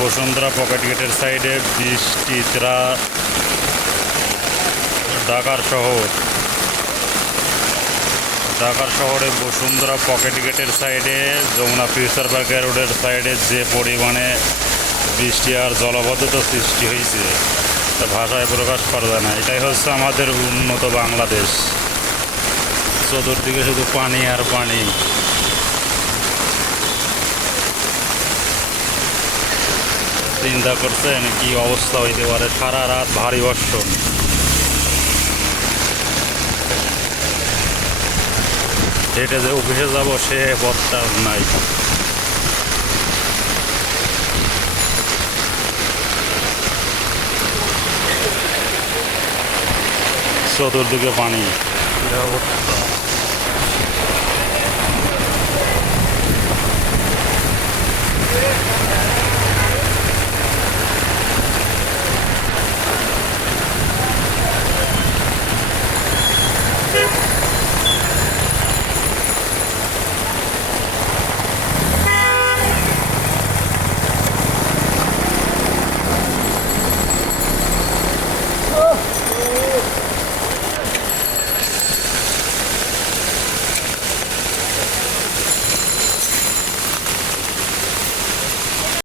Bashundhara pocket গেটের সাইডে বৃষ্টি ঢাকার শহরে বসুন্ধরা পকেট গেটের সাইডে যমুনা ফিউচার পার্কের রোডের সাইডে যে পরিমাণে বৃষ্টি আর জলাবদ্ধতা সৃষ্টি হয়েছে তা ভাষায় প্রকাশ করা যায় না। এটাই হচ্ছে আমাদের উন্নত বাংলাদেশ। চতুর্দিকে শুধু পানি আর পানি। চিন্তা করছেন কি অবস্থা হইতে পারে? সারা রাত ভারী বর্ষণ। হেঁটে যে অফিসে যাব সে পথটা নাই। চতুর্দিকে পানি।